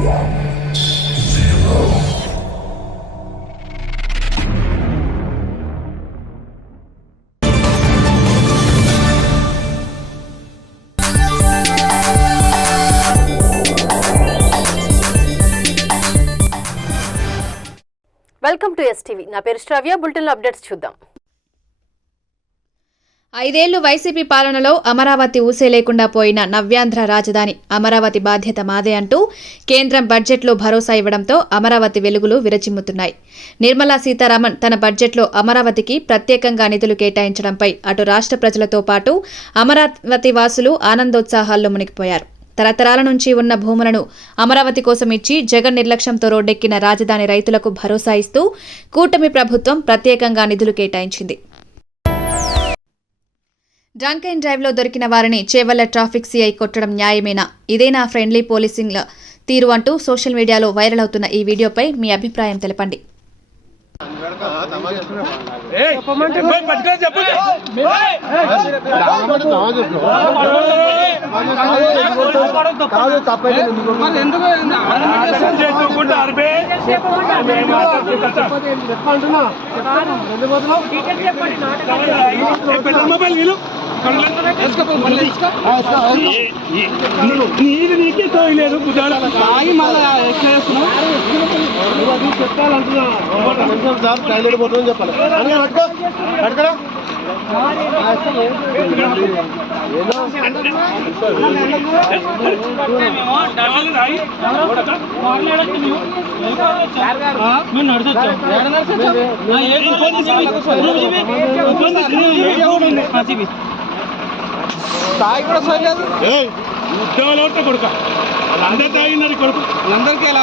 Welcome to STV. నా పేరు శ్రావ్య. బులెటిన్లో అప్డేట్స్ చూద్దాం. 5 ఏళ్లు వైసీపీ పాలనలో అమరావతి ఊసే లేకుండా పోయిన నవ్యాంధ్ర రాజధాని అమరావతి బాధ్యత మాదే అంటూ కేంద్రం బడ్జెట్లో భరోసా ఇవ్వడంతో అమరావతి వెలుగులు విరచిమ్ముతున్నాయి. నిర్మలా సీతారామన్ తన బడ్జెట్లో అమరావతికి ప్రత్యేకంగా నిధులు కేటాయించడంపై అటు రాష్ట్ర ప్రజలతో పాటు అమరావతి వాసులు ఆనందోత్సాహాల్లో మునిగిపోయారు. తరతరాల నుంచి ఉన్న భూములను అమరావతి కోసం ఇచ్చి జగన్ నిర్లక్ష్యంతో రోడ్డెక్కిన రాజధాని రైతులకు భరోసా ఇస్తూ కూటమి ప్రభుత్వం ప్రత్యేకంగా నిధులు కేటాయించింది. డ్రంక్ అండ్ డ్రైవ్లో దొరికిన వారిని చేవెళ్ల ట్రాఫిక్ సీఐ కొట్టడం న్యాయమేనా? ఇదేనా ఫ్రెండ్లీ పోలీసింగ్ తీరు అంటూ సోషల్ మీడియాలో వైరల్ అవుతున్న ఈ వీడియోపై మీ అభిప్రాయం తెలపండి. నీకే తోయలేదు తాగి మళ్ళీ చెప్పాలంటున్నా సార్ టైలెట్ పోతుందని చెప్పాలి. తాగి కూడా సోయలేదు. ఉద్యోగాలు కొడుక అందరు తాగినారు కొడుకు అందరికీ ఎలా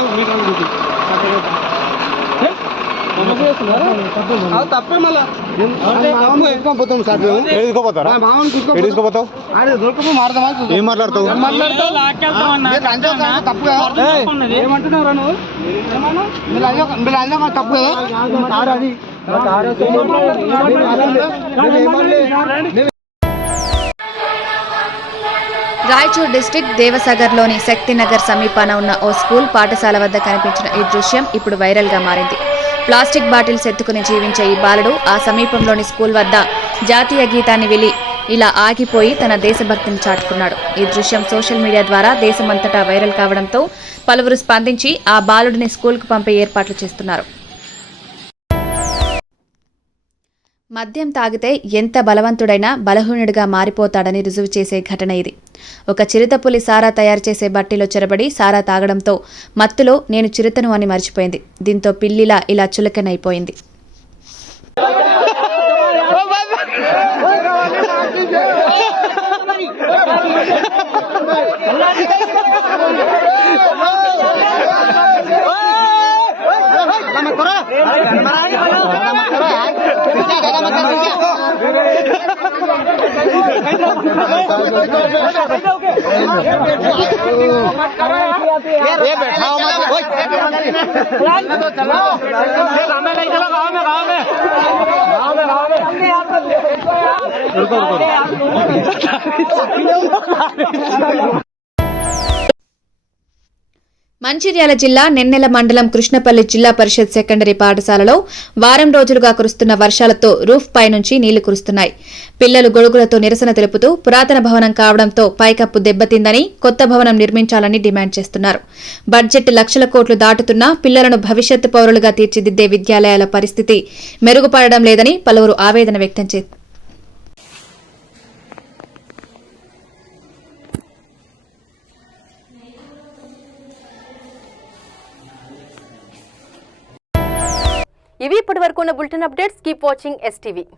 తప్పే మళ్ళీ ఏం మాట్లాడతావు? ఏమంటున్నావు నువ్వు? తప్పు రాయచూర్ డిస్టిక్ దేవసాగర్లోని శక్తినగర్ సమీపాన ఉన్న ఓ స్కూల్ పాఠశాల వద్ద కనిపించిన ఈ దృశ్యం ఇప్పుడు వైరల్గా మారింది. ప్లాస్టిక్ బాటిల్స్ ఎత్తుకుని జీవించే ఈ బాలుడు ఆ సమీపంలోని స్కూల్ వద్ద జాతీయ గీతాన్ని విని ఇలా ఆగిపోయి తన దేశభక్తిని చాటుకున్నాడు. ఈ దృశ్యం సోషల్ మీడియా ద్వారా దేశమంతటా వైరల్ కావడంతో పలువురు స్పందించి ఆ బాలుడిని స్కూల్కు పంపే ఏర్పాట్లు చేస్తున్నారు. మద్యం తాగితే ఎంత బలవంతుడైనా బలహీనుడిగా మారిపోతాడని రుజువు చేసే ఘటన ఇది. ఒక చిరుతపులి సారా తయారు చేసే బట్టీలో చెరబడి సారా తాగడంతో మత్తులో నేను చిరుతను అని మర్చిపోయింది. దీంతో పిల్లిలా ఇలా చులకనైపోయింది. మంచిర్యాల జిల్లా నెన్నెల మండలం కృష్ణపల్లి జిల్లా పరిషత్ సెకండరీ పాఠశాలలో వారం రోజులుగా కురుస్తున్న వర్షాలతో రూఫ్ పై నుంచి నీళ్లు కురుస్తున్నాయి. పిల్లలు గొడుగులతో నిరసన తెలుపుతూ పురాతన భవనం కావడంతో పైకప్పు దెబ్బతిందని కొత్త భవనం నిర్మించాలని డిమాండ్ చేస్తున్నారు. బడ్జెట్ లక్షల కోట్లు దాటుతున్నా పిల్లలను భవిష్యత్తు పౌరులుగా తీర్చిదిద్దే విద్యాలయాల పరిస్థితి మెరుగుపడడం లేదని పలువురు ఆవేదన వ్యక్తం చేశారు. ఇవి ఇప్పటివరకు ఉన్న bulletin updates. Keep watching STV.